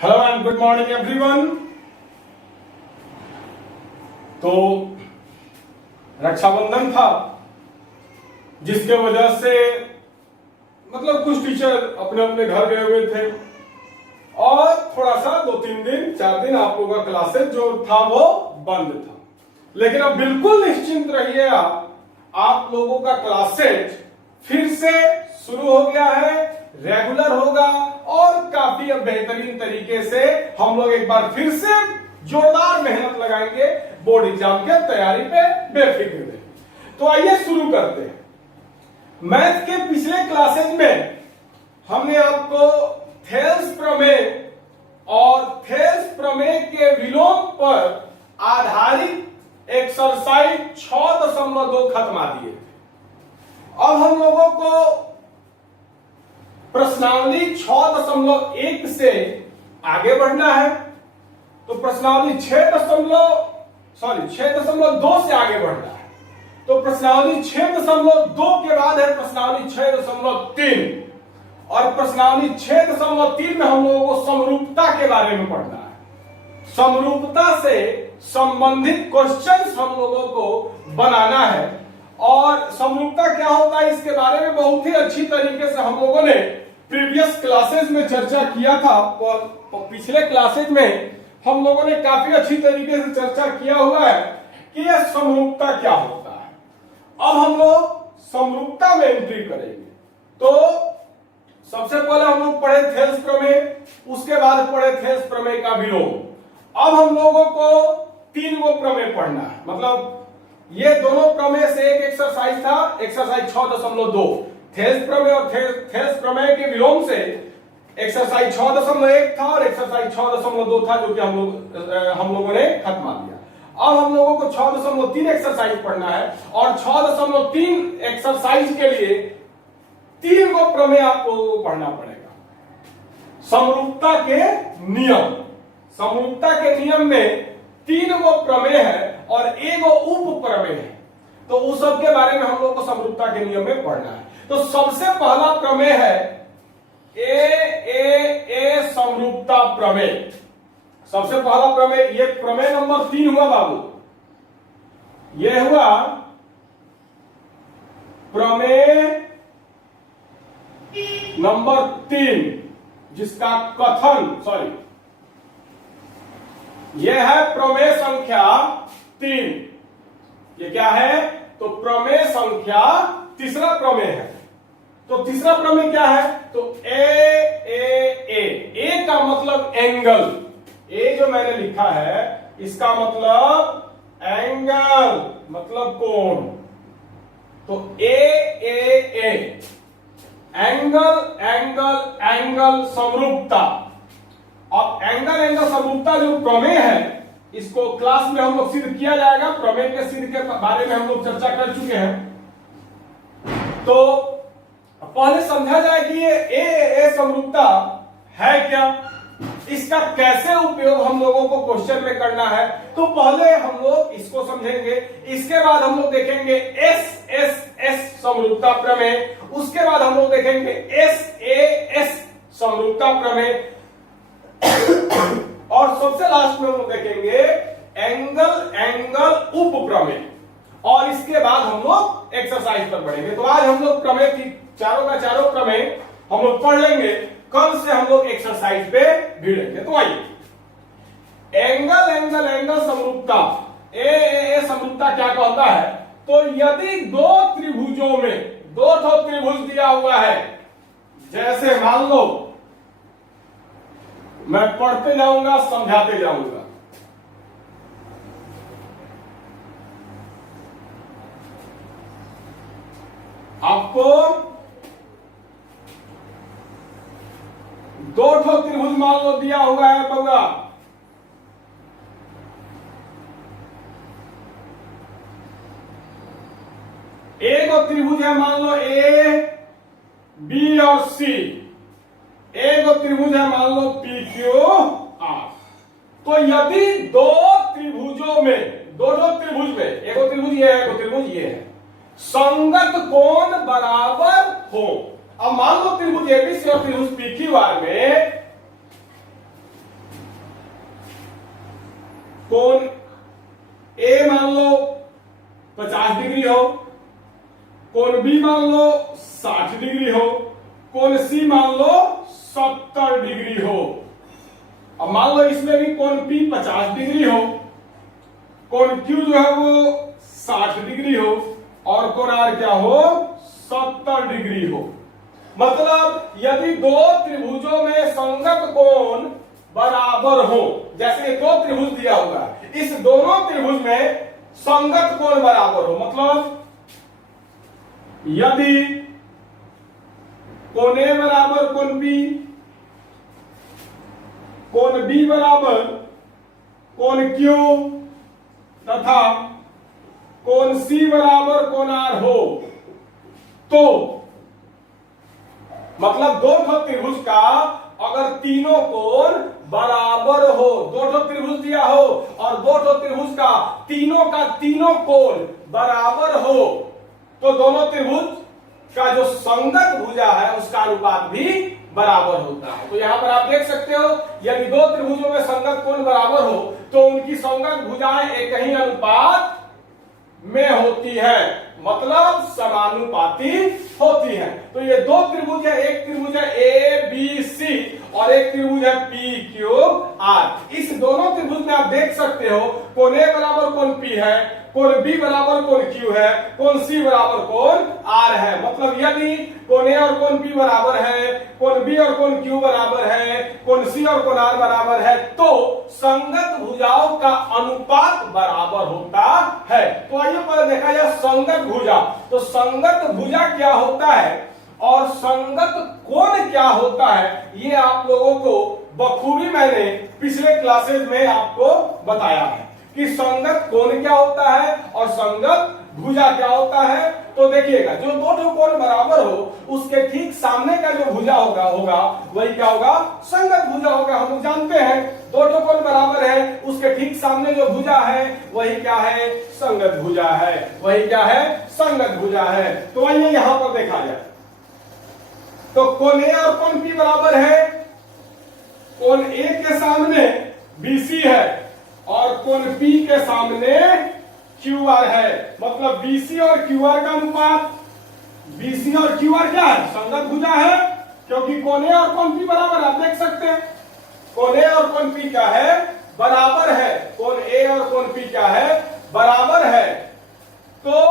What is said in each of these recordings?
Hello and good morning everyone. तो रक्षाबंधन था, जिसके वजह से मतलब कुछ टीचर अपने अपने घर गए हुए थे और थोड़ा सा 2-3 दिन 4 दिन आप लोगों का क्लासेस जो था वो बंद था। लेकिन अब बिल्कुल निश्चिंत रहिए, आप लोगों का क्लासेस फिर से शुरू हो गया है, रेगुलर होगा और काफी अब बेहतरीन तरीके से हम लोग एक बार फिर से जोरदार मेहनत लगाएंगे बोर्ड एग्जाम के तैयारी पे बेफिक्र रहे। तो आइए शुरू करते हैं। मैथ के पिछले क्लासेज में हमने आपको थेल्स प्रमेय और थेल्स प्रमेय के विलोम पर आधारित एक्सरसाइज 6.2 खत्मा दिए थे। अब हम लोगों को प्रश्नावली 6.1 से आगे बढ़ना है। तो प्रश्नावली 6.2 से आगे बढ़ना है। तो प्रश्नावली 6.2 के बाद है प्रश्नावली 6.3 और प्रश्नावली 6.3 में हम लोगों को समरूपता के बारे में पढ़ना है। समरूपता से संबंधित क्वेश्चंस हम लोगों को बनाना है और समरूपता क्या होता है इसके बारे में बहुत ही अच्छी तरीके से हम लोगों ने प्रीवियस क्लासेस में चर्चा किया था। पिछले क्लासेस में हम लोगों ने काफी अच्छी तरीके से चर्चा किया हुआ है कि यह समरूपता क्या होता है। अब हम लोग समरूपता में एंट्री करेंगे। तो सबसे पहले हम लोग पढ़े थेल्स प्रमेय, उसके बाद पढ़े थेल्स प्रमेय का विलोम। अब हम लोगों को 3 प्रमेय पढ़ना है। मतलब ये दोनों प्रमेय से एक एक्सरसाइज था, एक्सरसाइज 6.2 थेल्स प्रमेय और थेल्स प्रमेय के विलोम से एक्सरसाइज 6.1 था और एक्सरसाइज 6.2 था, जो कि हम लोगों ने खत्मा दिया। अब हम लोगों को 6.3 एक्सरसाइज पढ़ना है और 6.3 एक्सरसाइज के लिए 3 प्रमेय आपको पढ़ना पड़ेगा। समरूपता के नियम, समरूपता के नियम में 3 प्रमेय है और 1 उप प्रमेय है। तो उस सब के बारे में हम लोग को समरूपता के नियम में पढ़ना है। तो सबसे पहला प्रमेय है ए समरूपता प्रमेय। सबसे पहला प्रमेय, ये प्रमेय नंबर 3 हुआ बाबू। ये हुआ प्रमेय नंबर 3, जिसका कथन यह है प्रमेय संख्या 3। ये क्या है? तो प्रमेय संख्या तीसरा प्रमेय है। तो तीसरा प्रमेय क्या है? तो ए का मतलब एंगल। ए जो मैंने लिखा है इसका मतलब एंगल, मतलब कोण। तो ए एंगल समरूपता। अब एंगल समरूपता जो प्रमेय है, इसको क्लास में हम लोग सिद्ध किया जाएगा। प्रमेय के सिद्ध के बारे में हम लोग चर्चा कर चुके हैं। तो पहले समझा जाए कि ये ए समरूपता है क्या, इसका कैसे उपयोग हम लोगों को क्वेश्चन में करना है। तो पहले हम लोग इसको समझेंगे, इसके बाद हम लोग देखेंगे एस समरूपता प्रमेय, उसके बाद हम लोग देखेंगे एस समरूपता प्रमेय और सबसे लास्ट में हम लोग देखेंगे एंगल उप प्रमेय और इसके बाद हम लोग एक्सरसाइज पर बढ़ेंगे। तो आज हम लोग प्रमेय की चारों का चारों प्रमेय हम लोग पढ़ लेंगे। कल से हम लोग एक्सरसाइज पे भिड़ेंगे। तो आइए, एंगल समरूपता, ए समरूपता क्या कहता है? तो यदि 2 त्रिभुजों में 2 त्रिभुज दिया हुआ है, जैसे मान लो मैं पढ़ते जाऊंगा समझाते जाऊंगा। आपको 2 त्रिभुज मान लो दिया हुआ है बउआ। एक त्रिभुज है मान लो ए, बी और सी। एक त्रिभुज है मान लो पी, क्यू, आर। तो यदि 2 त्रिभुजों में, दोनों त्रिभुज में, एक त्रिभुज ये है, एक त्रिभुज ये है, संगत कोण बराबर हो। अब मान लो त्रिभुज एबीसी और त्रिभुज पीक्यूआर में कोण ए मान लो 50 डिग्री हो, कोण बी मान लो 60 डिग्री हो, कोण सी मान लो 70 डिग्री हो। अब मान लो इसमें भी कोण पी 50 डिग्री हो, कोण क्यू जो है वो 60 डिग्री हो और कोण आर क्या हो 70 डिग्री हो। मतलब यदि दो त्रिभुजों में संगत कोण बराबर हो, जैसे दो त्रिभुज दिया हुआ है, इस दोनों त्रिभुज में संगत कोण बराबर हो, मतलब यदि कोण ए बराबर कोण बी, कोण बी बराबर कोण क्यू तथा कोण सी बराबर कोण आर हो, तो मतलब दो ठो त्रिभुज का अगर तीनों कोण बराबर हो, दो ठो त्रिभुज दिया हो और दो ठो त्रिभुज का तीनों कोण बराबर हो, तो दोनों त्रिभुज का जो संगत भुजा है उसका अनुपात भी बराबर होता है। तो यहां पर आप देख सकते हो यदि दो त्रिभुजों में संगत कोण बराबर हो तो उनकी संगत भुजाएं एक ही अनुपात में होती है, मतलब समानुपाती होती है। तो ये दो त्रिभुज है, एक त्रिभुज है ए बी सी और एक त्रिभुज है पी क्यू आर। इस दोनों त्रिभुज में आप देख सकते हो कोण ए बराबर कोण पी है, कोण बी बराबर कोण क्यू है, कोण सी बराबर कोण आर है। मतलब यदि कोण ए और कोण बी बराबर है, कोण बी और कोण क्यू बराबर है, कोण सी और कोण आर बराबर है, तो संगत भुजाओं का अनुपात बराबर होता है। तो आइए पहले देखा जाए संगत भुजा। तो संगत भुजा क्या होता है और संगत कोण क्या होता है, ये आप लोगों को बखूबी मैंने पिछले क्लासेज में आपको बताया है कि संगत कोण क्या होता है और संगत भुजा क्या होता है। तो देखिएगा जो दो ठो कोण बराबर हो उसके ठीक सामने का जो भुजा होगा वही क्या होगा, संगत भुजा होगा। हम लोग जानते हैं दो ठो कोण बराबर है, उसके ठीक सामने जो भुजा है वही क्या है, संगत भुजा है, वही क्या है, संगत भुजा है। तो आइए यहां पर देखा जाए तो कोण ए और कोण पी बराबर है, कोण ए के सामने बीसी है और कोण पी के सामने क्यू आर है। मतलब बीसी और क्यू आर का अनुपात, बीसी और क्यू आर क्या है, संगत भुजा है, क्योंकि कोण ए और कोण पी बराबर, आप देख सकते हैं कोण ए और कोण पी क्या है, बराबर है। कोण ए और कोण पी क्या है, बराबर है। तो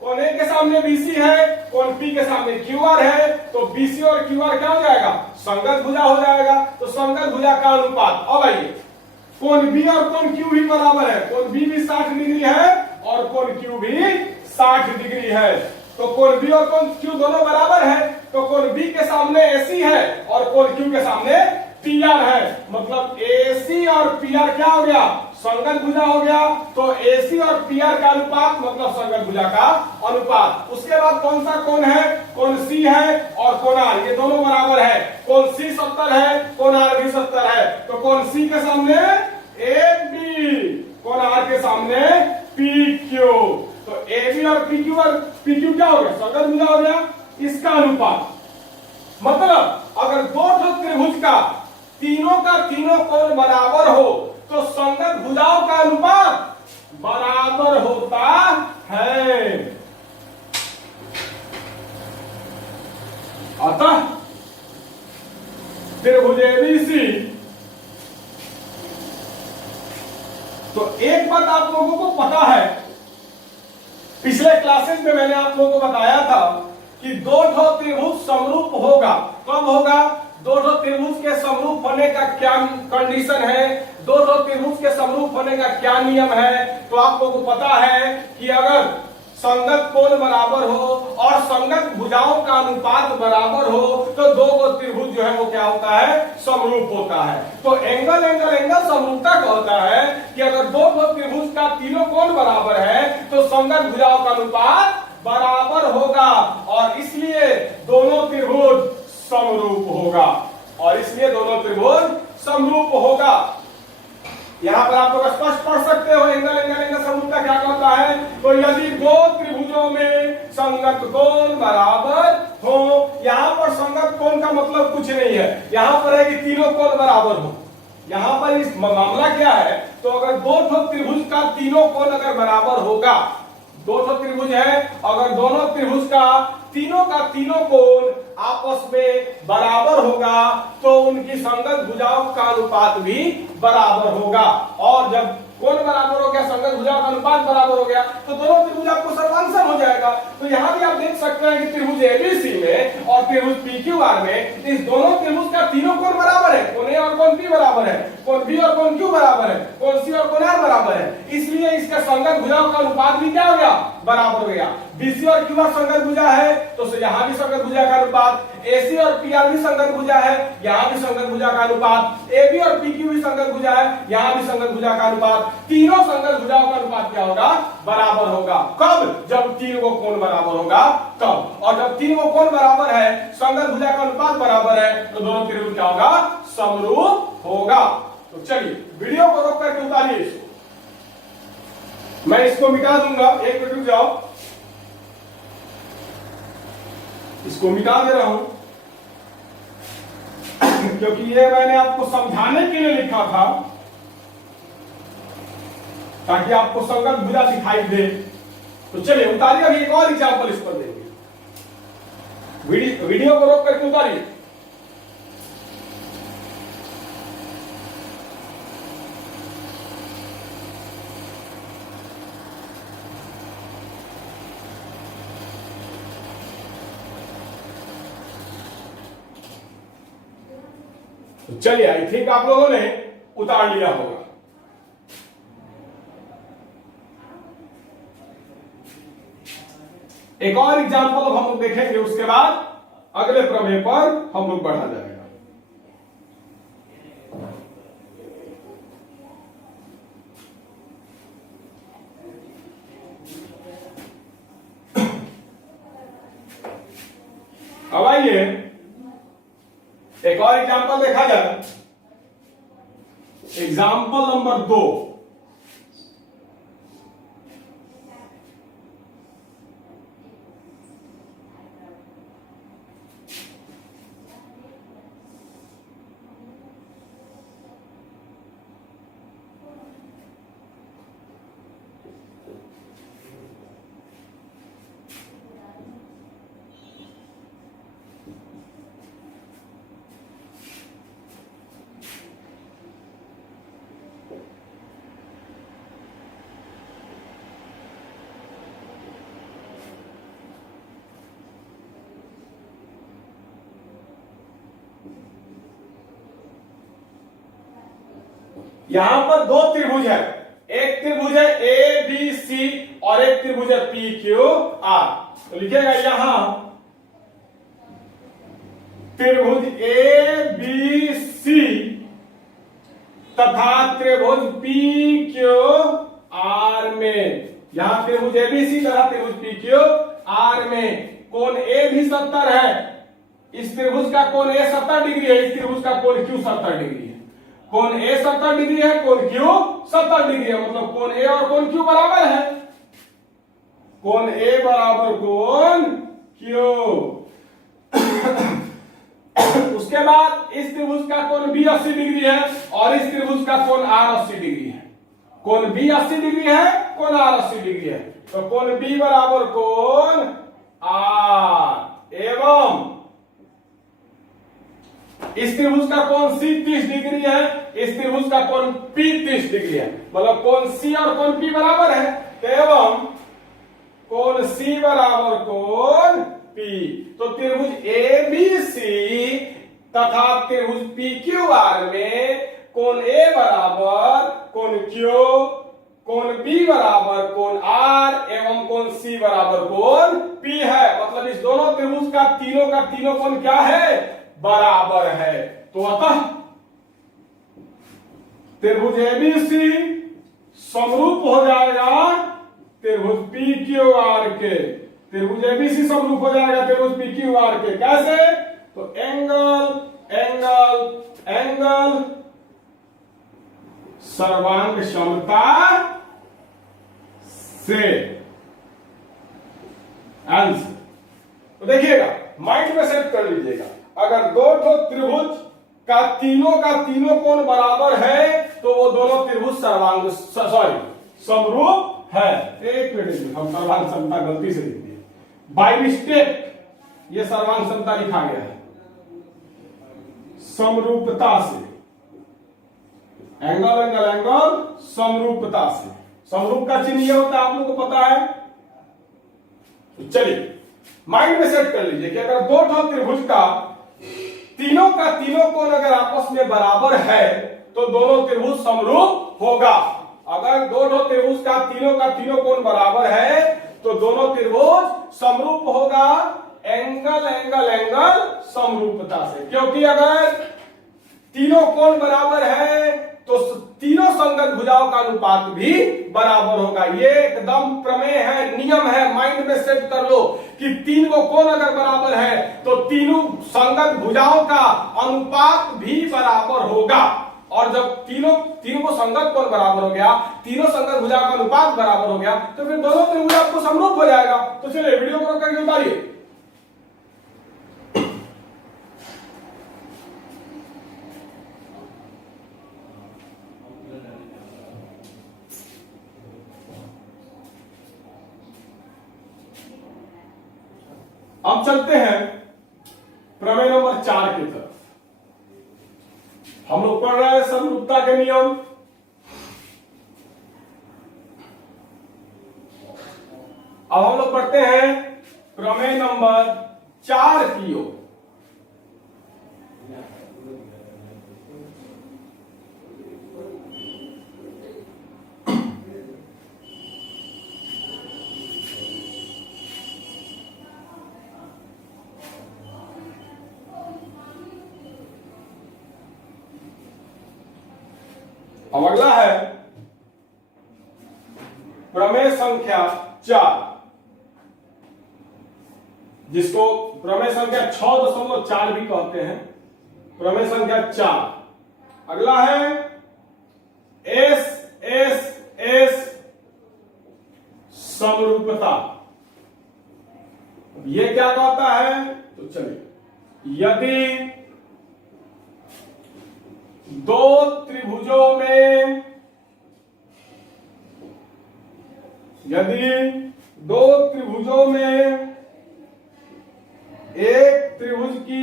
कोण ए के सामने बीसी है, कोण पी के सामने क्यू आर है, तो बीसी और क्यू आर क्या हो जाएगा, संगत भुजा हो जाएगा। तो संगत भुजा का अनुपात, अब आइए कोण बी और कोण क्यू भी बराबर है, कोण बी भी 60 डिग्री है और कोण क्यू भी 60 डिग्री है। तो कोण बी और कोण क्यू दोनों बराबर है, तो कोण बी के सामने एसी है और कोण क्यू के सामने पीआर है। मतलब एसी और पीआर क्या हो गया, संगत भुजा हो गया। तो एसी और पीआर का अनुपात मतलब संगत भुजा का अनुपात। उसके बाद कौन सा कोण है, कोण सी है और कोण आर, ये दोनों बराबर है। कोण सी 70 है, कोण आर भी 70 है। तो कोण सी के सामने ए बी, कोण आर के सामने पी क्यू। तो ए बी और पी क्यू क्या हो गया, संगत भुजा हो गया। इसका अनुपात मतलब अगर दो त्रिभुज का तीनों कोण बराबर हो तो संगत भुजाओं का अनुपात बराबर होता है। अतः त्रिभुज एबीसी, तो एक बात आप लोगों को पता है, पिछले क्लासेस में मैंने आप लोगों को बताया था कि दो ठो त्रिभुज समरूप होगा। कब होगा, दो ठो त्रिभुज के समरूप होने का क्या कंडीशन है, दो ठो त्रिभुज के समरूप होने का क्या नियम है। तो आप लोगों को पता है कि अगर संगत कोण बराबर हो और संगत भुजाओं का अनुपात बराबर हो तो दो गो त्रिभुज जो है वो क्या होता है, समरूप होता है। तो एंगल समरूपता का होता है कि अगर दो त्रिभुज का तीनों कोण बराबर है तो संगत भुजाओं का अनुपात बराबर होगा और इसलिए दोनों त्रिभुज समरूप होगा, और इसलिए दोनों त्रिभुज समरूप होगा। यहां पर आप लोग स्पष्ट पढ़ सकते हो एंगल समरूपता क्या कहता है। तो यदि दो त्रिभुजों में संगत कोण बराबर हो, यहां पर संगत कोण का मतलब कुछ नहीं है, यहां पर है कि तीनों कोण बराबर हो। यहां पर इस मामला क्या है, तो अगर दो ठो त्रिभुज का तीनों कोण अगर बराबर होगा, दो ठो त्रिभुज है, अगर दोनों त्रिभुज का तीनों कोण आपस में बराबर होगा तो उनकी संगत भुजाओं का अनुपात भी बराबर होगा। और जब कोण बराबर हो गया, संगत भुजाओं का अनुपात बराबर हो गया, तो दोनों त्रिभुज आपको सर्वांसम हो जाएगा। तो यहां भी आप देख सकते हैं कि त्रिभुज एबीसी में और त्रिभुज पीक्यूआर में इस दोनों त्रिभुज का तीनों कोण बराबर है, कोण ए और कोण बी बराबर है, कोण बी और कोण क्यू बराबर है, कोण सी और कोण आर बराबर है। इसलिए इसका संगत भुजाओं का अनुपात भी क्या हो गया, बराबर हो गया। बीसी और क्यूआर संगत भुजा है तो यहां भी संगत भुजा का अनुपात, एसी और पीआर भी संगत भुजा है, यहां भी संगत भुजा का अनुपात, एबी और पीक्यू भी संगत भुजा है, यहां भी संगत भुजा का अनुपात, तीनों संगत भुजाओं का अनुपात क्या होगा, बराबर होगा। कब, जब तीन को कोण बराबर होगा तब। और जब तीन को कोण बराबर है, संगत भुजा का अनुपात बराबर है, तो दोनों त्रिभुज क्या होगा, समरूप होगा। तो चलिए वीडियो को रोक करके उतारिए इसको, मैं इसको मिटा दूंगा, एक मिनट रुक जाओ, इसको मिटा दे रहा हूं क्योंकि ये मैंने आपको समझाने के लिए लिखा था ताकि आपको संगत भुजा दिखाई दे। तो चलिए उतारिए, अभी एक और एग्जांपल इस पर देंगे। वीडियो को रोक करके उतारिए। तो चलिए, आई थिंक आप लोगों ने उतार लिया होगा। एक और एग्जांपल हम लोग देखेंगे, उसके बाद अगले प्रमेय पर हम लोग बढ़ा जाएगा। अब आइए एक और एग्जांपल देखा जाए। Example number 2। यहां पर दो त्रिभुज है, एक त्रिभुज है ए बी सी और एक त्रिभुज है पी क्यू आर। तो लिखिएगा यहां त्रिभुज ए बी सी तथा त्रिभुज पी क्यू आर में, यहां त्रिभुज ए बी सी तथा त्रिभुज पी क्यू आर में कोण ए भी 70 है। इस त्रिभुज का कोण ए 70 डिग्री है, इस त्रिभुज का कोण क्यू 70 डिग्री है। कोण ए 70 डिग्री है, कोण क्यू 70 डिग्री है, मतलब कोण ए और कोण क्यू बराबर है। कोण ए बराबर कोण क्यू। उसके बाद इस त्रिभुज का कोण बी 80 डिग्री है और इस त्रिभुज का कोण आर 80 डिग्री है। कोण बी 80 डिग्री है, कोण आर 80 डिग्री है, तो कोण बी बराबर कोण आर एवं इस त्रिभुज का कोण सी 30 डिग्री है, इस त्रिभुज का कोण पी 30 डिग्री है, मतलब कोण सी और कोण पी बराबर है, एवं कोण सी बराबर कोण पी। तो त्रिभुज ए बी सी तथा त्रिभुज पी क्यू आर में कोण ए बराबर कोण क्यू, कोण बी बराबर कोण आर एवं कोण सी बराबर कोण पी है। मतलब इस दोनों त्रिभुज का तीनों कोण क्या है, बराबर है। तो अतः त्रिभुज एबीसी समरूप हो जाएगा त्रिभुज पी क्यू आर के। त्रिभुज एबीसी समरूप हो जाएगा त्रिभुज पी क्यू आर के। कैसे, तो एंगल एंगल एंगल सर्वांग क्षमता से। आंसर तो देखिएगा, माइंड में सेट कर लीजिएगा। अगर दो ठो त्रिभुज का तीनों कोण बराबर है तो वो दोनों त्रिभुज सर्वांग समरूप है। एक मिनट, हम सर्वांग समता गलती से लिख दिए, बाय मिस्टेक ये सर्वांग समता लिखा गया है समरूपता से, एंगल एंगल एंगल समरूपता से। समरूप का चिन्ह ये होता है, आप लोगों को पता है। तो चलिए माइंड में सेट कर लीजिए कि अगर दो ठो त्रिभुज का तीनों कोण अगर आपस में बराबर है तो दोनों त्रिभुज समरूप होगा। अगर दो ठो त्रिभुज का तीनों कोण बराबर है तो दोनों त्रिभुज समरूप होगा एंगल एंगल एंगल समरूपता से। क्योंकि अगर तीनों कोण बराबर है तो तीनों संगत भुजाओं का अनुपात भी बराबर होगा। ये एकदम प्रमेय है, नियम है, माइंड में सेट कर लो कि तीन को कोण अगर बराबर है तो तीनों संगत भुजाओं का अनुपात भी बराबर होगा। और जब तीनों को संगत कोण बराबर हो गया, तीनों संगत भुजाओं का अनुपात बराबर हो गया तो फिर दोनों त्रिभुज आपको समरूप हो जाएगा। तो चलिए वीडियो को करके उतारिए। अब चलते हैं प्रमेय नंबर 4 की तरफ। हम लोग पढ़ रहे हैं समरूपता के नियम। अब हम लोग पढ़ते हैं प्रमेय नंबर 4 की ओर। अब अगला है प्रमेय संख्या 4, जिसको प्रमेय संख्या 6.4 भी कहते हैं। प्रमेय संख्या 4 अगला है एस एस एस समरूपता। ये क्या कहता है? तो चलिए, यदि दो त्रिभुजों में एक त्रिभुज की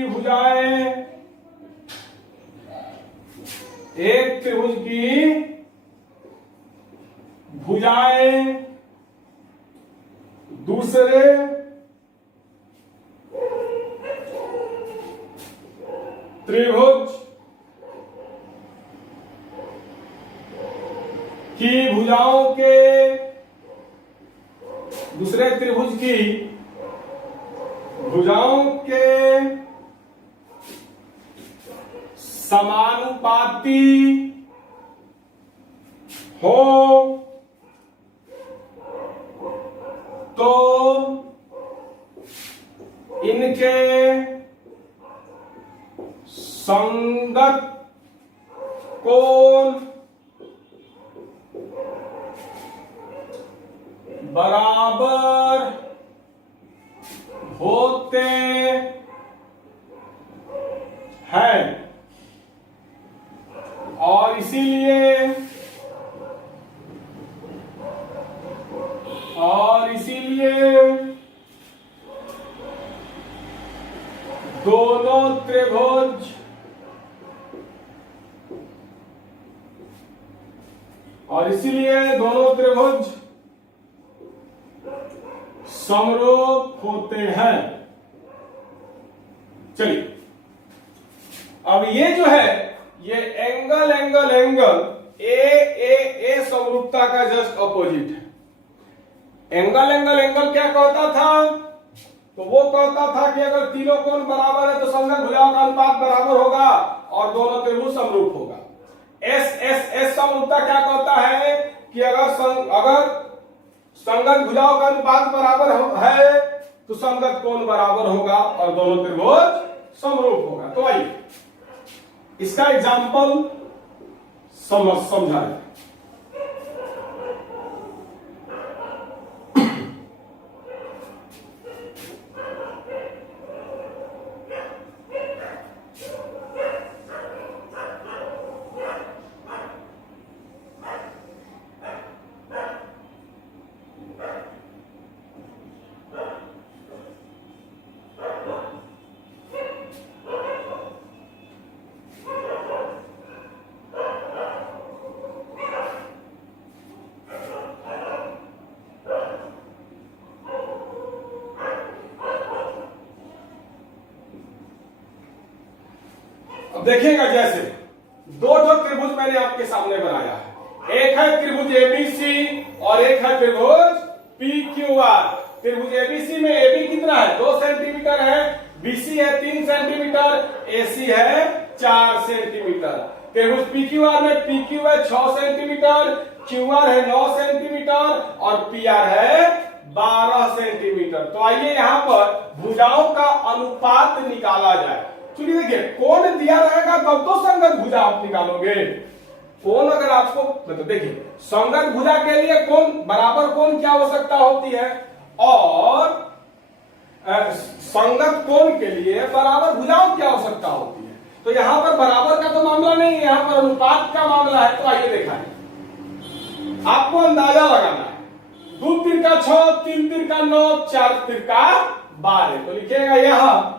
भुजाएं दूसरे त्रिभुज की भुजाओं के दूसरे त्रिभुज की भुजाओं के समानुपाती हो तो इनके संगत कोण बराबर होते हैं और इसीलिए दोनों त्रिभुज समरूप होते हैं। चलिए, अब ये जो है ये एंगल एंगल एंगल ए समरूपता का जस्ट अपोजिट है। एंगल एंगल एंगल क्या कहता था? तो वो कहता था कि अगर तीनों कोण बराबर है तो संगत भुजाओं का अनुपात बराबर होगा और दोनों त्रिभुज समरूप होगा। एस समरूपता क्या कहता है कि अगर संगत भुजाओं का अनुपात बराबर है तो संगत कोण बराबर होगा और दोनों त्रिभुज समरूप होगा। तो आइए इसका एग्जाम्पल समझाएं। देखिएगा, जैसे दो त्रिभुज मैंने आपके सामने बनाया है, एक है त्रिभुज एबीसी और एक है त्रिभुज पीक्यूआर। त्रिभुज एबीसी में एबी कितना है, 2 सेंटीमीटर है, बीसी है 3 सेंटीमीटर, एसी है 4 सेंटीमीटर। त्रिभुज पीक्यूआर में पीक्यू है 6 सेंटीमीटर, क्यूआर है 9 सेंटीमीटर और पीआर है 12 सेंटीमीटर। तो आइए यहाँ पर भुजाओं का अनुपात निकाला जाए। चलिए देखिए, कोण दिया रहेगा तब तो संगत भुजा आप निकालोगे। कोण अगर आपको मतलब देखिए, संगत भुजा के लिए कोण बराबर कोण की आवश्यकता होती है और संगत कोण के लिए बराबर भुजाओं की आवश्यकता होती है। तो यहां पर बराबर का तो मामला नहीं है, यहां पर अनुपात का मामला है। तो आइए देखा है, आपको अंदाजा लगाना है। 2 तिरका 6, 3 तिरका 9, 4 तिरका 12। तो लिखिएगा यहां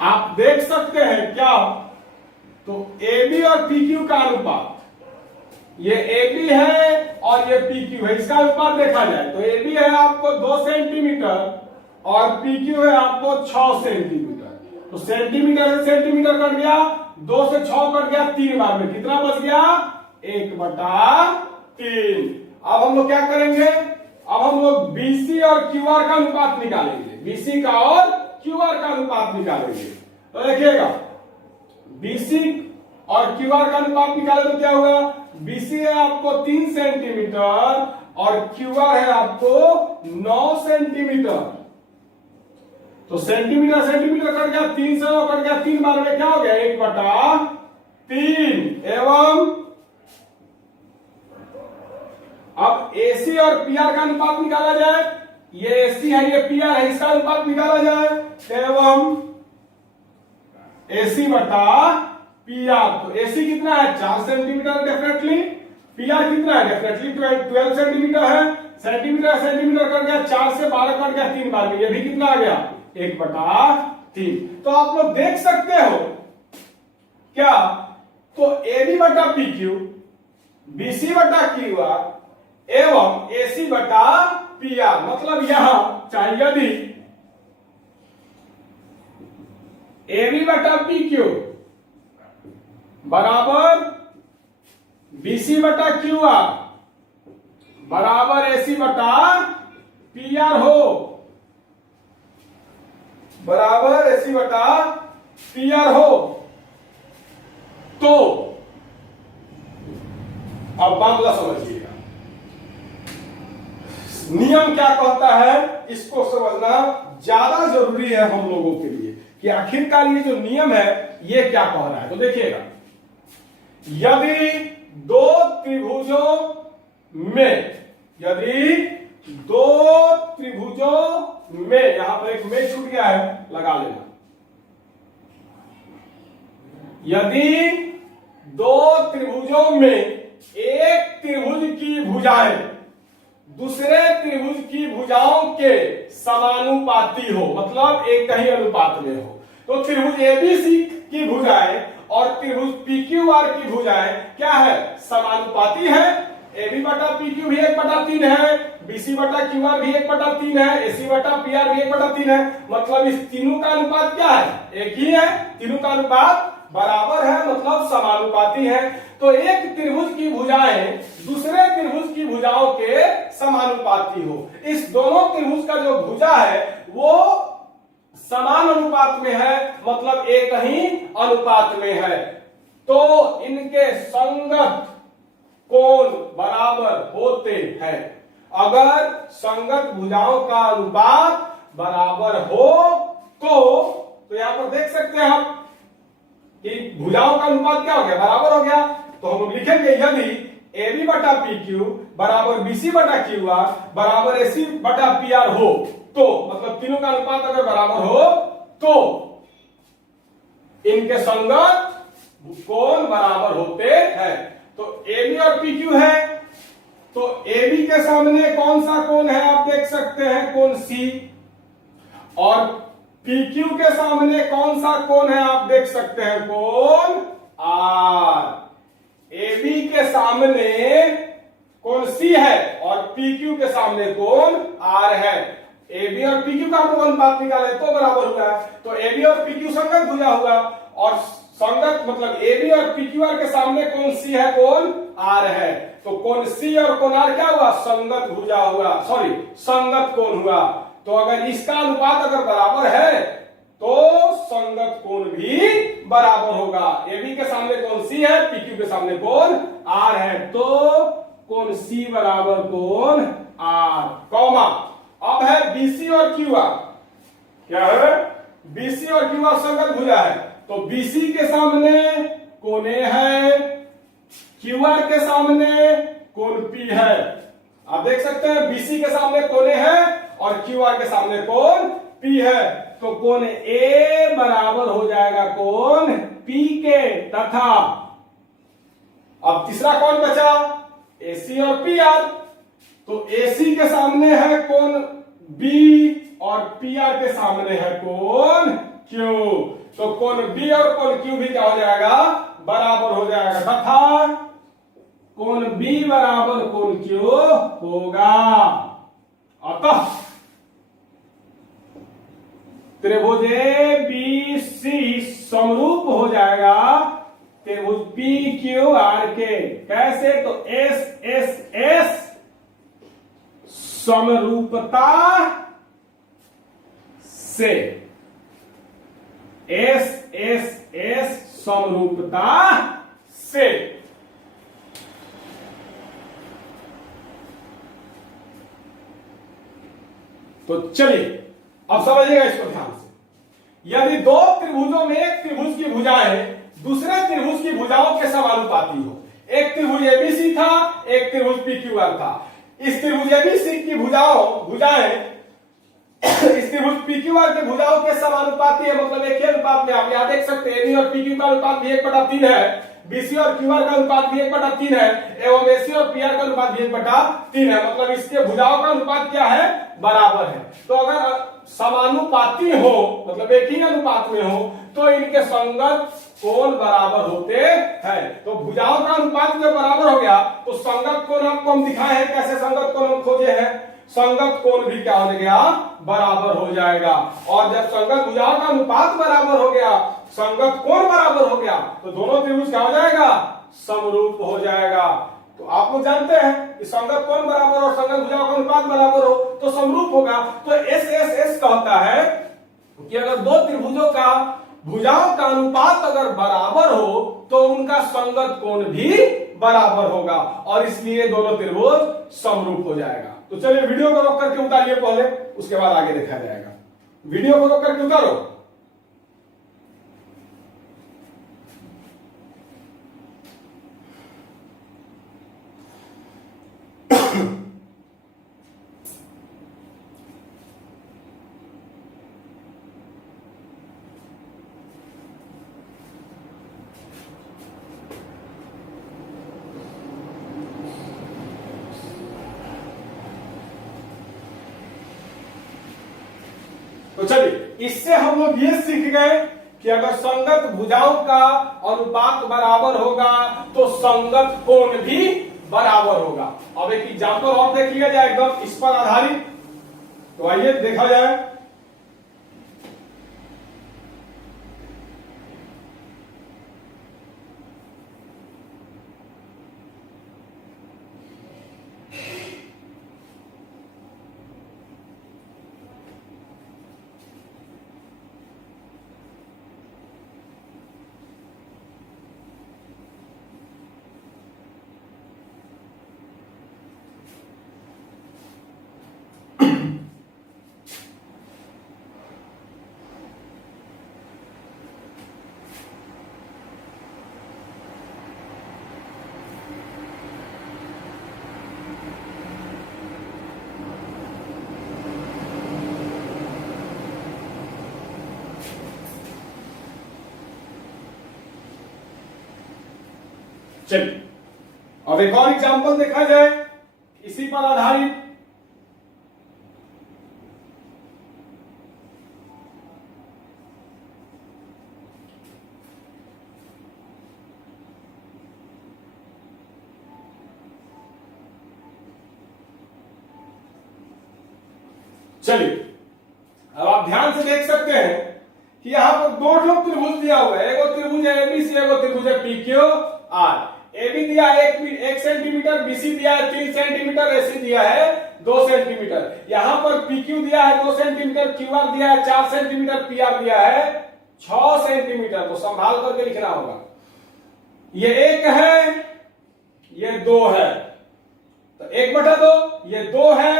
आप देख सकते हैं क्या, तो AB और PQ का अनुपात, ये AB है और ये PQ है, इसका अनुपात देखा जाए तो AB है आपको 2 सेंटीमीटर और PQ है आपको 6 सेंटीमीटर। तो सेंटीमीटर से सेंटीमीटर कट गया, 2 से 6 कट गया, 3 बार में कितना बच गया, 1/3। अब हम लोग क्या करेंगे, अब हम लोग BC और QR का अनुपात निकालेंगे, BC का और QR का अनुपात निकालेंगे। तो देखिएगा, BC और QR का अनुपात निकाले तो क्या होगा, BC है आपको 3 सेंटीमीटर और QR है आपको 9 सेंटीमीटर। तो सेंटीमीटर सेंटीमीटर कट गया, 3 से 9 कट गया, 3 बार में क्या हो गया, 1/3। एवं अब AC और PR का अनुपात निकाला जाए, ये AC है ये PR है, इसका अनुपात निकाला जाए एवं AC बटा PR। तो AC कितना है, 4 सेंटीमीटर डेफिनेटली, PR कितना है डेफिनेटली 12 सेंटीमीटर है। सेंटीमीटर सेंटीमीटर कट गया, 4 से 12 कट गया, 3 बार में, ये भी कितना आ गया, 1/3। तो आप लोग देख सकते हो क्या, तो AB बटा PQ, BC बटा QR एवं AC बटा PR। मतलब यहां चाहे यदि AB बटा PQ बराबर BC बटा QR बराबर AC बटा PR हो, बराबर AC बटा PR हो, तो अब मामला समझिएगा, नियम क्या कहता है, इसको समझना ज्यादा जरूरी है हम लोगों के लिए कि आखिरकार ये जो नियम है ये क्या कह रहा है। तो देखिएगा, यदि दो त्रिभुजों में यहां पर एक में छूट गया है, लगा लेना, यदि दो त्रिभुजों में एक त्रिभुज की भुजाएं दूसरे त्रिभुज की भुजाओं के समानुपाती हो, मतलब एक ही अनुपात में हो, तो त्रिभुज एबीसी की भुजाएं और त्रिभुज पीक्यूआर की भुजाएं क्या है, समानुपाती है। AB बटा PQ भी 1/3 है, BC बटा QR भी 1/3 है, AC बटा PR भी 1/3 है। मतलब इस तीनों का अनुपात क्या है, एक ही है, तीनों का अनुपात बराबर है, मतलब समानुपाती है। तो एक त्रिभुज की भुजाएं दूसरे त्रिभुज की भुजाओं के समानुपाती हो, इस दोनों त्रिभुज का जो भुजा है वो समान अनुपात में है, मतलब एक ही अनुपात में है, तो इनके संगत कोण बराबर होते हैं। अगर संगत भुजाओं का अनुपात बराबर हो तो यहां पर देख सकते हैं हम कि भुजाओं का अनुपात क्या हो गया, बराबर हो गया। तो हम लोग लिखेंगे, यदि AB बटा PQ बराबर BC बटा QR बराबर AC बटा PR हो, तो मतलब तीनों का अनुपात अगर बराबर हो तो इनके संगत कोण बराबर होते हैं। तो AB और PQ है, तो AB के सामने कौन सा कोण है आप देख सकते हैं, कोण C, और PQ के सामने कौन सा कोण है आप देख सकते हैं, कोण R। AB के सामने कोण C है और पी क्यू के सामने कोण आर है। ए बी और पी क्यू का हम अनुपात निकाले तो बराबर हुआ है। तो ए बी और पी क्यू संगत भुजा हुआ, और संगत मतलब ए बी और पी क्यू आर के सामने कौन सी है, कोण आर है। तो कोण सी और कोण आर क्या हुआ, संगत भुजा हुआ, सॉरी संगत कोण हुआ। तो अगर इसका अनुपात अगर बराबर है तो संगत कोण भी बराबर होगा। ए बी के सामने कोण सी है, पी क्यू के सामने कोण आर है, तो कोण सी बराबर कोण आर, कॉमा अब है बीसी और क्यू आर। क्या है, बीसी और क्यू आर संगत भुजा है, तो बीसी के सामने कोण ए है, क्यू आर के सामने कोण पी है। आप देख सकते हैं बीसी के सामने कोण ए है और क्यू आर के सामने कोण पी है, तो कोण ए बराबर हो जाएगा कोण पी के, तथा अब तीसरा कौन बचा, एसी और पी आर। तो एसी के सामने है कोण बी और पी आर के सामने है कोण क्यू, तो कोण बी और कोण क्यू भी क्या हो जाएगा, बराबर हो जाएगा, तथा कोण बी बराबर कोण क्यू होगा। अतः त्रिभुज ए बी सी समरूप हो जाएगा त्रिभुज पी क्यू आर के। कैसे, तो एस एस एस समरूपता से, एस एस एस समरूपता से। तो चलिए अब समझिएगा इसको ध्यान से। यदि दो त्रिभुजों में एक त्रिभुज की भुजाएं दूसरे त्रिभुज की भुजाओं के समानुपाती हो, एक त्रिभुज एबीसी था, एक त्रिभुज पीक्यूआर था। इस त्रिभुज एबीसी की भुजाएं इस त्रिभुज पीक्यूआर के भुजाओं के समानुपाती है, मतलब एक ही अनुपात में। आप यहां देख सकते हैं एबी और पीक्यू का अनुपात भी 1/3 है, बीसी और क्यूआर का अनुपात भी 1/3 है, एवं एसी और पीआर का अनुपात भी 1/3 है। मतलब इसके भुजाओं का अनुपात क्या है, बराबर है। तो अगर समानुपाती हो, मतलब एक ही अनुपात में हो, तो इनके संगत कोण बराबर होते हैं। तो भुजाओं का अनुपात जब बराबर हो गया तो संगत कोण आपको हम दिखाए हैं, कैसे संगत कोण हम खोजे हैं, संगत कोण भी क्या हो गया, बराबर हो जाएगा। और जब संगत भुजाओं का अनुपात बराबर हो गया, संगत कोण बराबर हो गया, तो दोनों त्रिभुज क्या हो जाएगा, समरूप हो जाएगा। तो आप लोग जानते हैं कि संगत कोण बराबर और संगत भुजाओं का अनुपात बराबर हो तो समरूप होगा। तो एस एस एस कहता है कि अगर दो त्रिभुजों का भुजाओं का अनुपात अगर बराबर हो तो उनका संगत कोण भी बराबर होगा, और इसलिए दोनों त्रिभुज समरूप हो जाएगा। तो चलिए वीडियो को रोक करके उतारिए पहले, उसके बाद आगे देखा जाएगा। वीडियो को रोक करके उतारो। तो चलिए इससे हम लोग ये सीख गए कि अगर संगत भुजाओं का अनुपात बराबर होगा तो संगत कोण भी बराबर होगा। अब एक एग्जांपल और देख लिया जाए एकदम इस पर आधारित। तो आइए देखा जाए। चलिए अब एक और एग्जांपल देखा जाए इसी पर आधारित। चलिए अब आप ध्यान से देख सकते हैं कि यहाँ पर दो ठोक त्रिभुज दिया हुआ है, एगो त्रिभुज है एबीसी, एगो त्रिभुज है पीक्यू आर। एबी दिया है 1 सेंटीमीटर, बीसी दिया है 3 सेंटीमीटर, एसी दिया है 2 सेंटीमीटर। यहाँ पर पीक्यू दिया है 2 सेंटीमीटर, क्यूआर दिया है 4 सेंटीमीटर, पीआर दिया है 6 सेंटीमीटर। तो संभाल करके लिखना होगा। ये 1 है, ये 2 है, तो 1/2, ये 2 है,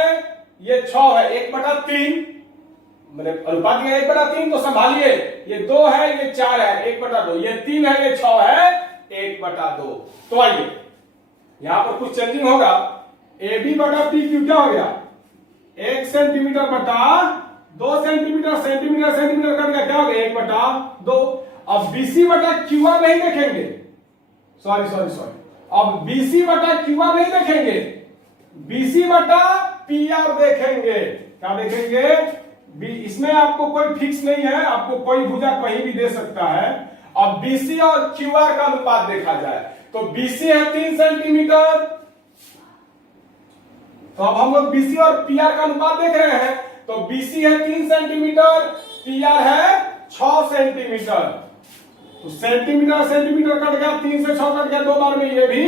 ये 6 है, 1/3 मैंने अनुपात दिया 1/3, तो संभालिए ये 2 है, ये 4 है, 1/2, ये 3 है, ये 6 है, 1/2। तो आइए यहां पर कुछ चेंजिंग होगा। AB बटा PQ क्या हो गया? 1 सेंटीमीटर बटा 2 सेंटीमीटर, सेंटीमीटर सेंटीमीटर कट गया, क्या हो गया? 1/2। अब BC बटा QR नहीं देखेंगे, सॉरी अब BC बटा QR नहीं देखेंगे, BC बटा PR देखेंगे। क्या देखेंगे? इसमें आपको कोई फिक्स नहीं है, आपको कोई भुजा कहीं भी दे सकता है। अब BC और QR का अनुपात देखा जाए तो BC है 3 सेंटीमीटर, तो अब हम लोग BC और PR का अनुपात देख रहे हैं। तो BC है 3 सेंटीमीटर, PR है 6 सेंटीमीटर। तो सेंटीमीटर सेंटीमीटर कट गया, 3 से 6 कट गया, 2 बार में ये भी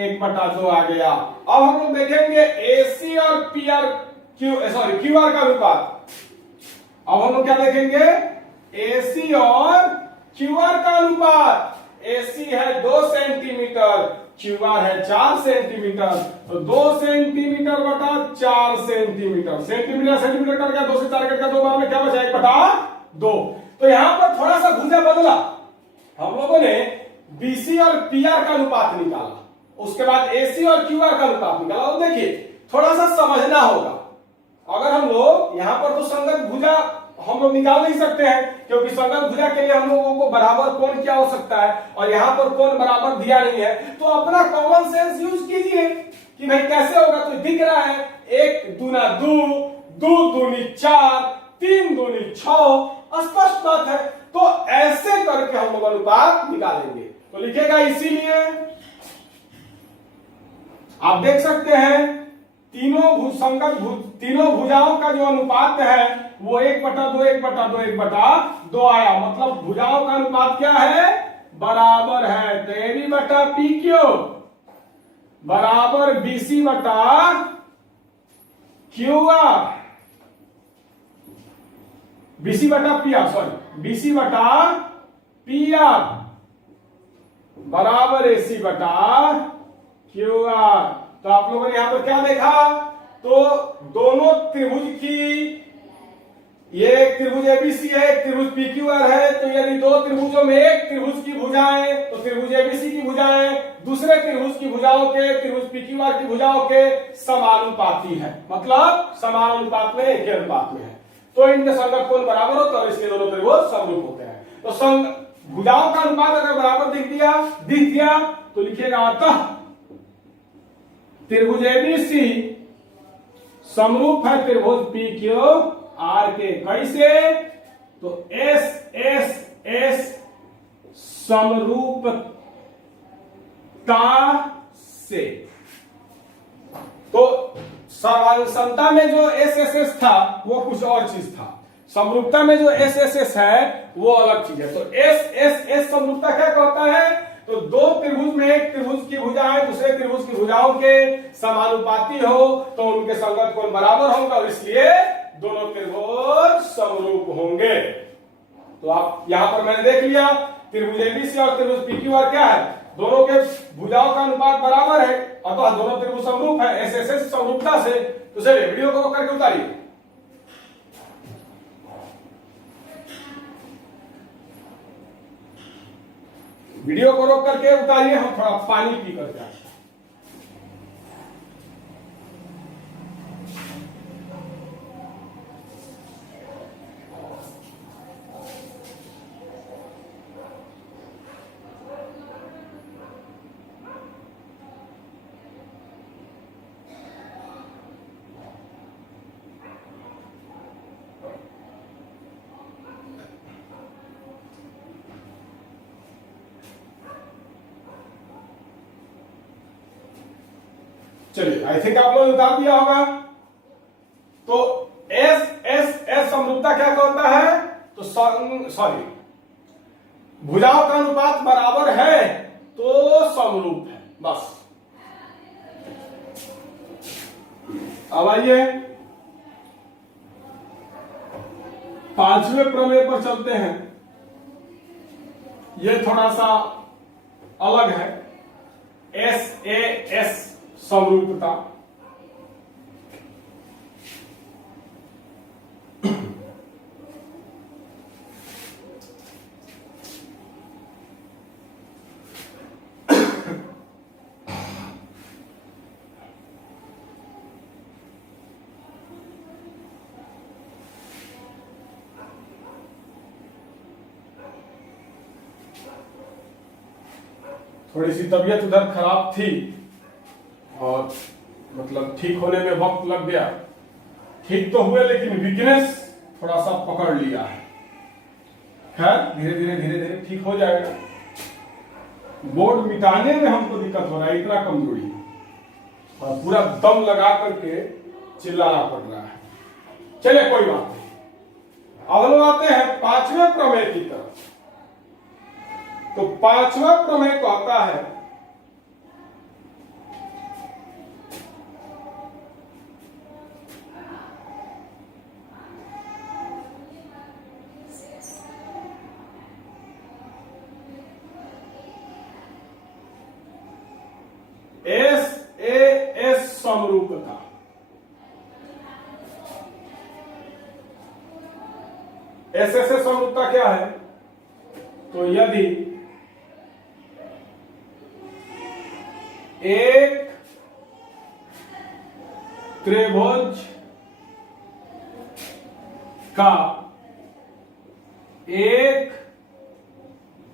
1/2 आ गया। अब हम लोग देखेंगे AC और QR का अनुपात। अब हम लोग क्या देखेंगे? AC और QR का अनुपात। AC है 2 सेंटीमीटर, QR है 4 सेंटीमीटर, तो 2 सेंटीमीटर बटा 4 सेंटीमीटर। सेंटीमीटर सेंटीमीटर कट गया, 2 से 4 कट गया, 2 बार में क्या बचा? 1/2। तो यहां पर थोड़ा सा भुजा बदला। हम लोगों ने BC और PR का अनुपात निकाला, उसके बाद AC और QR का अनुपात निकाला। तो देखिए थोड़ा सा समझना होगा। अगर हम लोग यहां पर तो संगत भुजा हम लोग निकाल नहीं सकते हैं, क्योंकि संगत भुजा के लिए हम लोगों को बराबर कोण क्या हो सकता है, और यहां पर कोण बराबर दिया नहीं है। तो अपना कॉमन सेंस यूज कीजिए कि भाई कैसे होगा। तो दिख रहा है 1 दूना 2, 2 दूनी 4, 3 दूनी 6, स्पष्ट बात है। तो ऐसे करके हम लोग अनुपात निकालेंगे। तो लिखेगा इसीलिए आप देख सकते हैं तीनों भुजाओं का जो अनुपात है वो 1/2 1/2 1/2 आया। मतलब भुजाओं का अनुपात क्या है? बराबर है। तो AB बटा PQ बराबर BC बटा QR, BC बटा PR बराबर AC बटा QR। तो आप लोगों ने यहां पर क्या देखा? तो दोनों त्रिभुज की, ये एक त्रिभुज ABC है, एक त्रिभुज PQR है। तो यदि दो त्रिभुजों में एक त्रिभुज की भुजाएं, तो त्रिभुज ABC की भुजाएं दूसरे त्रिभुज की भुजाओं के, त्रिभुज PQR की भुजाओं के समानुपाती है। मतलब समानुपात में, एक अनुपात में है। तो इनके संगत कोण बराबर होता है, इसलिए दोनों त्रिभुज समरूप होते हैं। तो भुजाओं का अनुपात अगर बराबर दिख गया तो लिखिएगा अतः त्रिभुज ABC समरूप है त्रिभुज PQR के। कैसे? तो S समरूपता से। तो समता में जो SSS था वो कुछ और चीज था, समरूपता में जो SSS है वो अलग चीज है। तो SSS समरूपता क्या कहता है? तो दो त्रिभुज में एक त्रिभुज की भुजाएं दूसरे त्रिभुज की भुजाओं के समानुपाती हो तो उनके संगत कोण बराबर होंगे और इसलिए दोनों त्रिभुज समरूप होंगे। तो आप यहां पर मैंने देख लिया त्रिभुज ABC और त्रिभुज PQR क्या है? दोनों के भुजाओं का अनुपात बराबर है, अतः दोनों त्रिभुज समरूप है SSS समरूपता से। तो चलिए वीडियो को करके उतारिए। वीडियो को रोक करके उतारिए, हम थोड़ा पानी पी कर जाए। चलिए आई थिंक आप लोगों ने उतार दिया होगा। तो एस एस एस समरूपता क्या कहता है? तो सॉरी, भुजाओं का अनुपात बराबर है तो समरूप है, बस। अब आइए पांचवें प्रमेय पर चलते हैं। यह थोड़ा सा अलग है, एस ए एस समरूपता। थोड़ी सी तबीयत उधर खराब थी और मतलब ठीक होने में वक्त लग गया। ठीक तो हुए लेकिन वीकनेस थोड़ा सा पकड़ लिया है। खैर धीरे धीरे ठीक हो जाएगा। बोर्ड मिटाने में हमको दिक्कत हो रहा है, इतना कमजोरी और पूरा दम लगा करके चिल्लाना पड़ रहा है। चलिए कोई बात नहीं। अब हम आते हैं पांचवें प्रमेय की तरफ। तो पांचवा प्रमेय कहता है एस ए एस समरूपता। एस एस एस समरूपता क्या है? तो यदि एक त्रिभुज का एक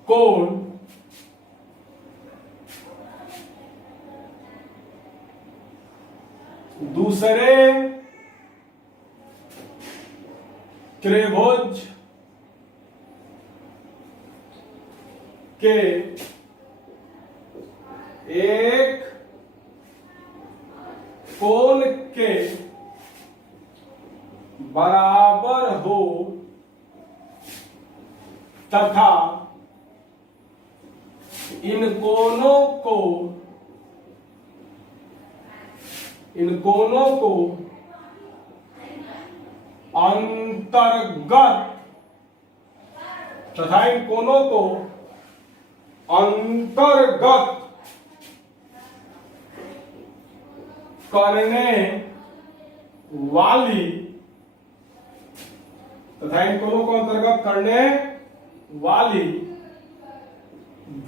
कोण दूसरे त्रिभुज के एक कोण के बराबर हो तथा इन कोणों को अंतर्गत तथा इन कोणों को अंतर्गत करने वाली तथा इन कोणों को अंतर्गत करने वाली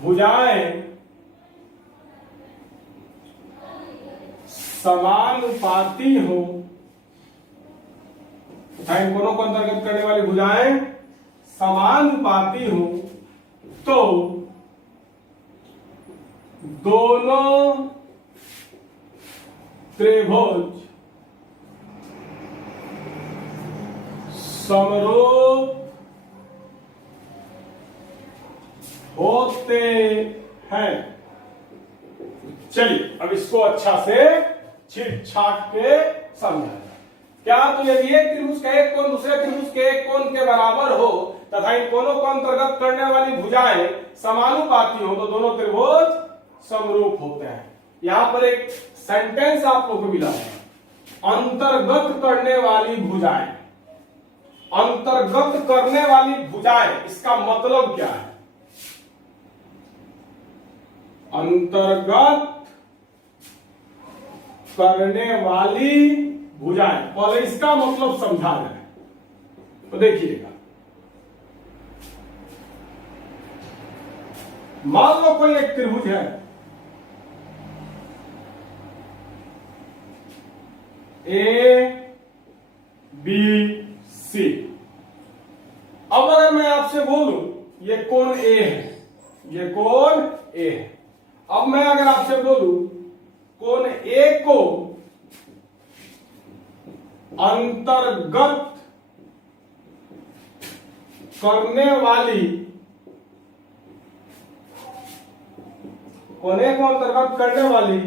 भुजाएं समानुपाती हो तथा इन कोणों को अंतर्गत करने वाली भुजाएं समानुपाती हो तो दोनों त्रिभुज समरूप होते हैं। चलिए अब इसको अच्छा से छीट छाट के समझा। क्या? तो यदि एक त्रिभुज का एक कोण दूसरे त्रिभुज के एक कोण के बराबर हो तथा इन कोणों को अंतर्गत करने वाली भुजाएं समानुपाती हो तो दोनों त्रिभुज समरूप होते हैं। यहां पर एक सेंटेंस आप लोगों को मिला है, अंतर्गत करने वाली भुजाएं। अंतर्गत करने वाली भुजाएं, इसका मतलब क्या है? अंतर्गत करने वाली भुजाएं, पहले इसका मतलब समझा रहे हैं। तो देखिएगा, मान लो कोई एक त्रिभुज है, ए बी सी। अब अगर मैं आपसे बोलूं ये कोण ए है, ये कोण ए है। अब मैं अगर आपसे बोलूं कोण ए को अंतर्गत करने वाली, कोण ए को अंतर्गत करने वाली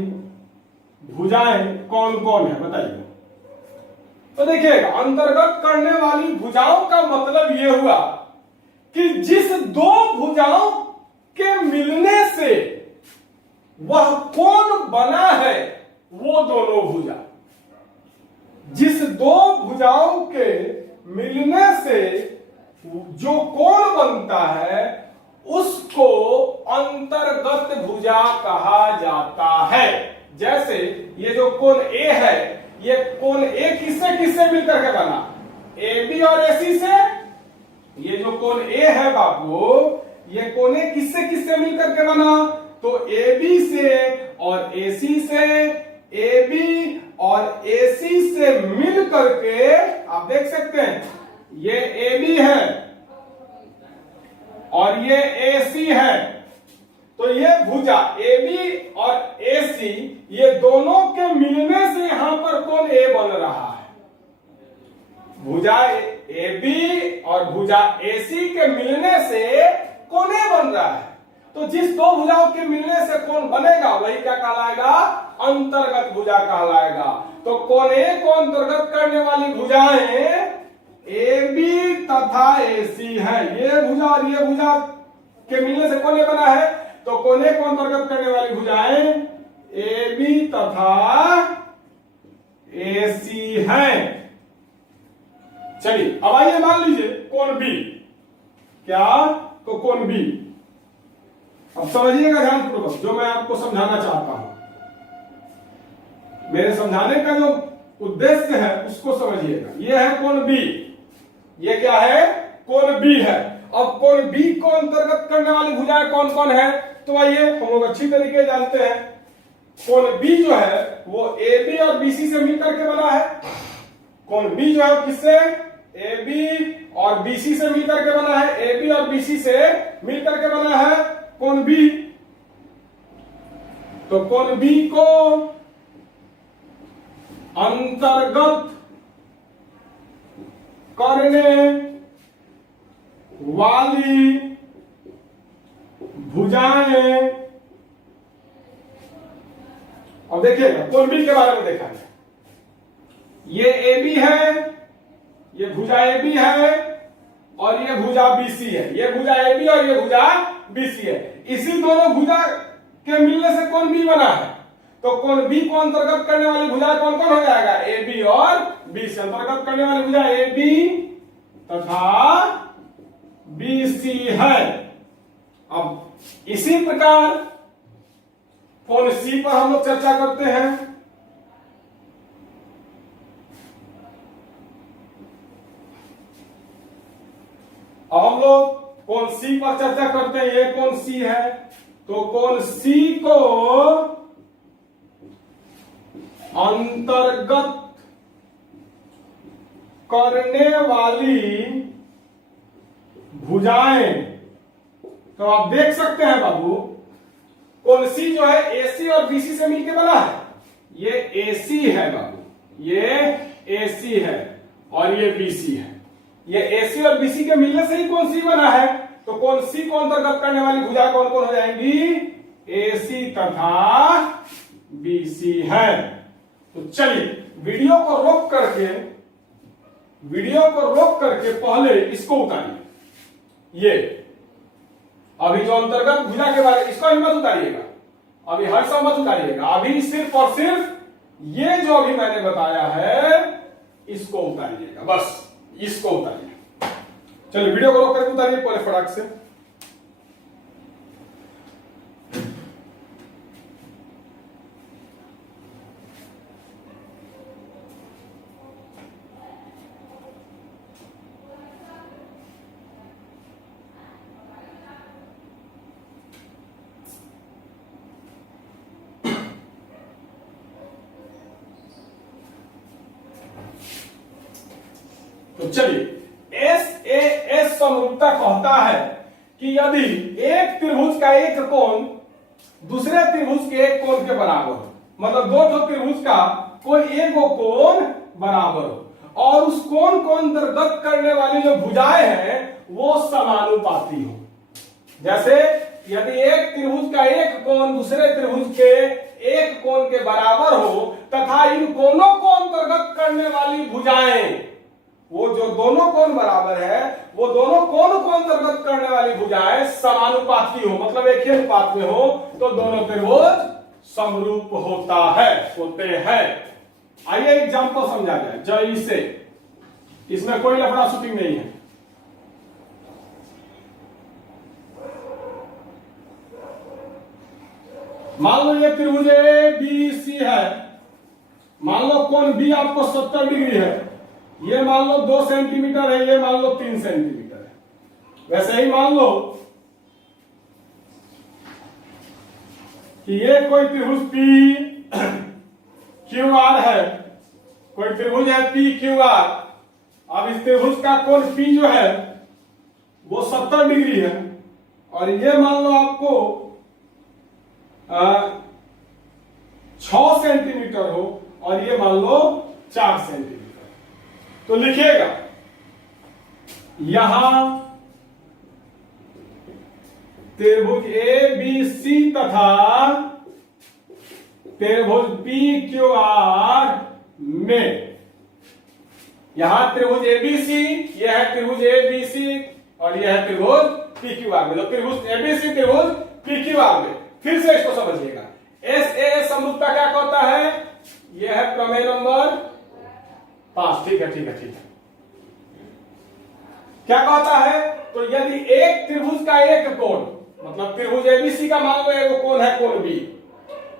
भुजाएं कौन कौन है बताइए। तो देखिएगा, अंतर्गत करने वाली भुजाओं का मतलब यह हुआ कि जिस दो भुजाओं के मिलने से वह कोण बना है, वो दोनों भुजा, जिस दो भुजाओं के मिलने से जो कोण बनता है उसको अंतर्गत भुजा कहा जाता है। जैसे ये जो कोण ए है, ये कोण ए किससे किससे मिलकर के बना? ए बी और ए सी से। ये जो कोण ए है बाबू, ये कोण ए किससे किससे मिलकर के बना? तो ए बी से और ए सी से, ए बी और ए सी से मिल करके आप देख सकते हैं, ये ए बी है और ये ए सी है। तो ये भुजा ए बी और ए सी, ये दोनों के मिलने से यहां पर कोण ए बन रहा है। भुजा ए बी और भुजा ए सी के मिलने से कोण ए बन रहा है। तो जिस दो भुजाओं के मिलने से कोण बनेगा वही क्या कहलाएगा? अंतर्गत भुजा कहलाएगा। तो कोण ए को अंतर्गत करने वाली भुजाएं ए बी तथा ए सी है। ये भुजा और ये भुजा के मिलने से कोण ए बना है, तो कोण ए को अंतर्गत करने वाली भुजाएं ए बी तथा ए सी है। चलिए अब आइए मान लीजिए कोण बी, क्या? तो कोण बी, अब समझिएगा ध्यानपूर्वक जो मैं आपको समझाना चाहता हूं। मेरे समझाने का जो उद्देश्य है उसको समझिएगा। यह है कोण बी, ये क्या है? कोण बी है। अब कोण बी को अंतर्गत करने वाली भुजाएं कौन कौन है? तो आइए हम लोग अच्छी तरीके से जानते हैं। कोण बी जो है वो ए बी और बी सी से मिलकर के बना है। कोण बी जो है किससे? ए बी और बी सी से मिलकर के बना है। ए बी और बी सी से मिलकर के बना है कोण बी। तो कोण बी को अंतर्गत करने वाली भुजाएं, अब देखिएगा कोण बी के बारे में देखा है। ये ए बी है, ये भुजा ए बी है और ये भुजा बी सी है। ये भुजा ए बी और ये भुजा बी सी है। इसी दोनों भुजा के मिलने से कोण बी बना है। तो कोण बी को अंतर्गत करने वाली भुजा कौन कौन हो जाएगा? ए बी और बी सी। अंतर्गत करने वाली भुजा ए बी तथा बी सी है। अब इसी प्रकार कोण सी पर हम लोग चर्चा करते हैं। अब हम लोग कोण सी पर चर्चा करते हैं। ये कोण सी है, तो कोण सी को अंतर्गत करने वाली भुजाएं, तो आप देख सकते हैं बाबू, कोण सी जो है एसी और बीसी से मिलकर बना है। ये एसी है बाबू, ये एसी है और ये बीसी है। ये एसी और बीसी के मिलने से ही कोण सी बना है। तो कोण सी को अंतर्गत करने वाली भुजा कौन कौन हो जाएंगी? एसी तथा बीसी है। तो चलिए वीडियो को रोक करके पहले इसको उतारिए। ये अभी जो अंतर्गत भुजा के बारे में, इसको ही मत उतारिएगा, अभी हर सब मत उतारिएगा। अभी सिर्फ और सिर्फ ये जो अभी मैंने बताया है इसको उतारिएगा, बस इसको उतारिए। चलिए वीडियो को रोक करके उतारिए पहले फटाक से। तो चलिए एस ए एस समरूपता कहता है कि यदि एक त्रिभुज का एक कोण दूसरे त्रिभुज के एक कोण के बराबर हो, मतलब दो त्रिभुज का कोई एक कोण बराबर हो और उस कोण को अंतर्गत करने वाली जो भुजाएं हैं वो समानुपाती हो। जैसे यदि एक त्रिभुज का एक कोण दूसरे त्रिभुज के एक कोण के बराबर हो तथा इन कोणों को अंतर्गत करने करने वाली भुजाएं, वो जो दोनों कोण बराबर है, वो दोनों कोण को अंतर्गत करने वाली भुजाएं समानुपाती हो, मतलब एक ही अनुपात में हो, तो दोनों त्रिभुज समरूप होते हैं। आइए एग्जांपल समझा जाए जय से, इसमें कोई लफड़ा शूटिंग नहीं है। मान लो ये त्रिभुज ABC है, मान लो कोण B आपको 70 डिग्री है, ये मान लो 2 सेंटीमीटर है, ये मान लो 3 सेंटीमीटर है। वैसे ही मान लो कि ये कोई त्रिभुज PQR है, कोई त्रिभुज है PQR। अब इस त्रिभुज का कोण P जो है वो 70 डिग्री है, और ये मान लो आपको 6 सेंटीमीटर हो, और ये मान लो 4 सेंटीमीटर। तो लिखिएगा यहां त्रिभुज ABC तथा त्रिभुज PQR में, यहां त्रिभुज ABC, यह है त्रिभुज ABC और यह है त्रिभुज PQR में। तो त्रिभुज ABC त्रिभुज PQR में, फिर से इसको समझिएगा। SA समरूपता क्या कहता है? यह है प्रमेय नंबर 5। ठीक है, ठीक है, ठीक है। क्या कहता है? तो यदि एक त्रिभुज का एक कोण, मतलब त्रिभुज ABC का मान लो एक कोण है कोण B,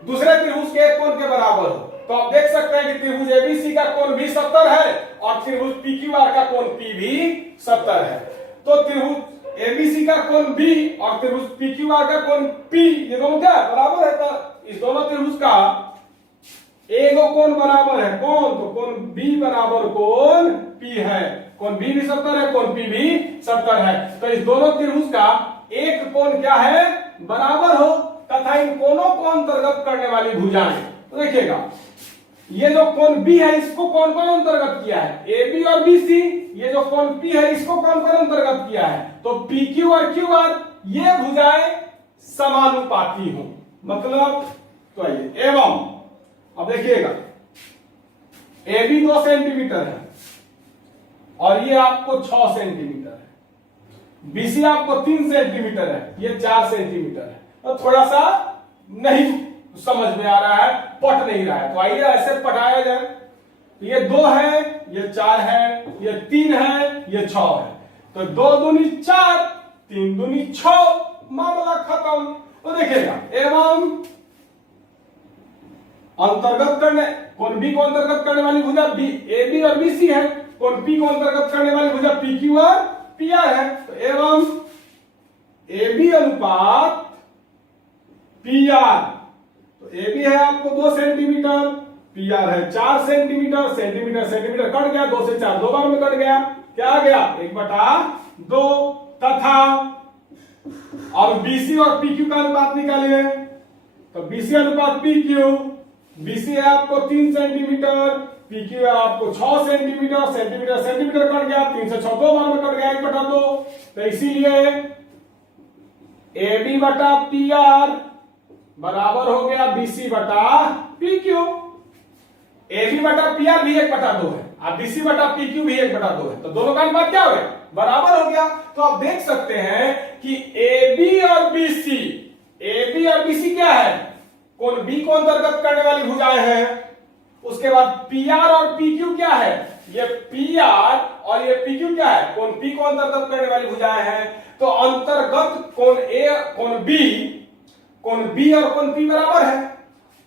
दूसरे त्रिभुज के एक कोण के बराबर हो, तो आप देख सकते हैं कि त्रिभुज ABC का कोण भी 70 है और त्रिभुज PQR का कोण P भी 70 है। तो त्रिभुज ABC का कोण B और त्रिभुज PQR का कोण P, ये दोनों क्या है? बराबर है। तो इस दोनों त्रिभुज का एक कोण बराबर है, कौन? तो कोण B बराबर कोण P है। कोण B भी 70 है, कोण P भी 70 है। तो इस दोनों त्रिभुज का एक कोण क्या है? बराबर हो, तथा इन कोणों को अंतर्गत करने वाली भुजाएं। तो देखिएगा ये जो कोण B है इसको कौन कौन अंतर्गत किया है? AB और BC। ये जो कोण P है इसको कौन कौन अंतर्गत किया है? तो PQ और QR, ये भुजाएं समानुपाती हो, मतलब तो आइए एवं, अब देखिएगा AB 2 सेंटीमीटर है और ये आपको 6 सेंटीमीटर है, BC आपको 3 सेंटीमीटर है, ये 4 सेंटीमीटर है। तो थोड़ा सा नहीं समझ में आ रहा है, पट नहीं रहा है, तो आइए ऐसे पटाया जाए। ये 2 है, ये 4 है, ये 3 है, ये 6 है। तो 2 दूनी 4, 3 दूनी 6, मामला खत्म। तो देखिएगा एवं अंतर्गत करने, कोण B को अंतर्गत करने वाली भुजा AB और BC है, कोण P को अंतर्गत करने वाली भुजा PQ और PR है। तो एवं AB अनुपात PR, तो AB है आपको 2 सेंटीमीटर, PR है 4 सेंटीमीटर, सेंटीमीटर सेंटीमीटर कट गया, 2 से 4 2 बार में कट गया, क्या आ गया? 1/2। तथा अब BC और PQ का अनुपात निकालिए, तो BC अनुपात PQ, BC है आपको 3 सेंटीमीटर, PQ है आपको 6 सेंटीमीटर, सेंटीमीटर सेंटीमीटर कट गया, 3 से 6 2 बार में कट गया, 1/2। तो इसीलिए AB बटा PR बराबर हो गया BC बटा PQ। AB बटा PR भी 1/2 है और BC बटा PQ भी 1/2 है, तो दोनों का अनुपात क्या हो गया? बराबर हो गया। तो आप देख सकते हैं कि AB और BC क्या है? कोण B को अंतर्गत करने वाली भुजाएं हैं। उसके बाद PR और PQ क्या है? ये PR और ये PQ क्या है? कोण P को अंतर्गत करने वाली भुजाएं हैं। तो अंतर्गत कोण B और कोण P बराबर है,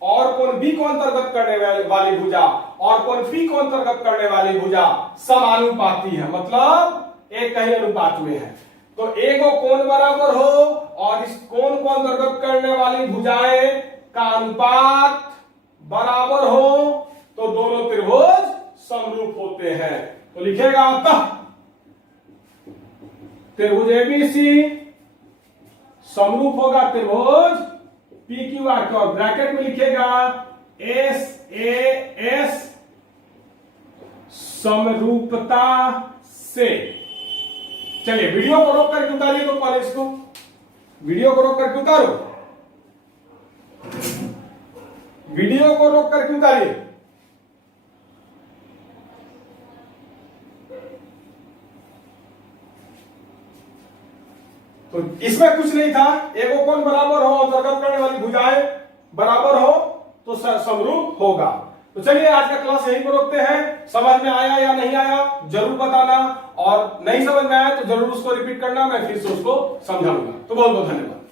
और कोण B को अंतर्गत करने वाली भुजा और कोण P को अंतर्गत करने वाली भुजा समानुपाती है, मतलब एक ही अनुपात में है। तो एक कोण बराबर हो और इस कोण को अंतर्गत करने वाली भुजाएं का अनुपात बराबर हो, तो दोनों त्रिभुज समरूप होते हैं। तो लिखेगा अतः त्रिभुज ABC समरूप होगा त्रिभुज PQR के, और ब्रैकेट में लिखेगा SAS समरूपता से। चलिए वीडियो को रोक करके उतारिए, तो पहले इसको वीडियो को रोक करके उतारो, वीडियो को रोक करके उतारिए। तो इसमें कुछ नहीं था, एगो कोण बराबर हो, अंतर्गत करने वाली भुजाएं बराबर हो तो समरूप होगा। तो चलिए आज का क्लास यहीं पर रोकते हैं। समझ में आया या नहीं आया जरूर बताना, और नहीं समझ में आया तो जरूर उसको रिपीट करना, मैं फिर से उसको समझाऊंगा। तो बहुत बहुत धन्यवाद।